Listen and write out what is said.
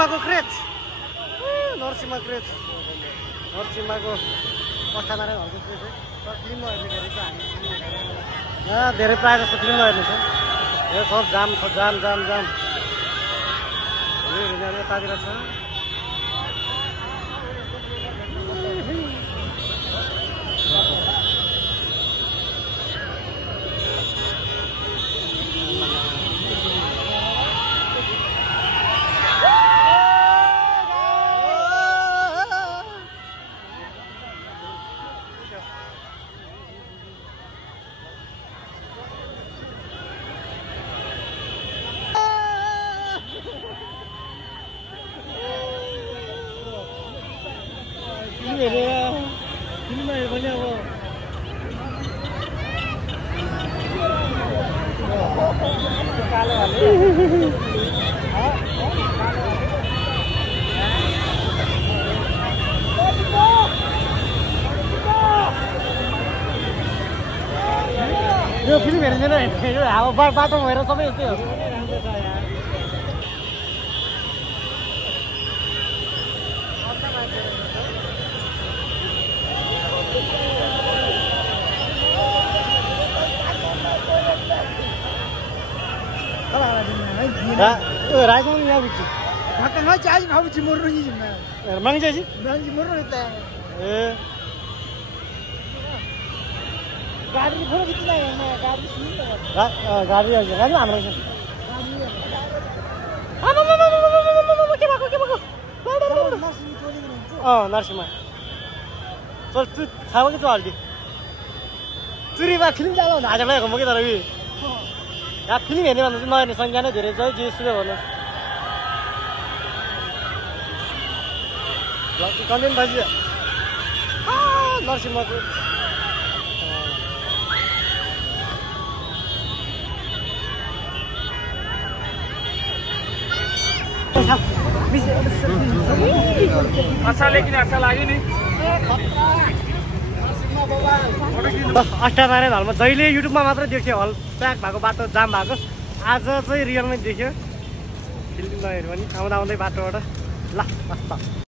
नरसिंहको craze Narasimha craze नरसिंहको पठानारायण हलको craze है तर फिल्म नहेर्ने धेरै छ हामी धेरै प्रायः जस्तो फिल्म नहेर्ने छ यो सब जाम छ जाम जाम जाम यो यतातिर छ यो फिल्म हेर्दैन हावा बाटो भएर सबै यस्तै हो राजन यहाँ बुझ्छु Makan aja aja nggak bisa murni sih mas. Mang sih? Mang murni teh. Gari pun gitu lah yang mah gari sini lah. Gari aja, gari mana sih? Narasimha चल तू खाऊ कि तू हल्दी चुरीमा फिल्म जाँदा हाजेर लगाएको म कि तर यहाँ फिल्म हेर्ने भन्दा चाहिँ नहेर्ने संख्या नै धेरै छ जे सुकै भन्नु कन्टेन्ट बाजी नरसिंहको अच्छा लेकिन अच्छा लाग्यो नि अष्टानारायण हलमा जहिले युट्युबमा मात्रै देख्थ्यो हल प्याक भएको बाटो जाम भएको आज चाहिँ रियलमै देख्यो फिल्म नहेर्यो भने आउँदा आउँदै बाटोबाट ल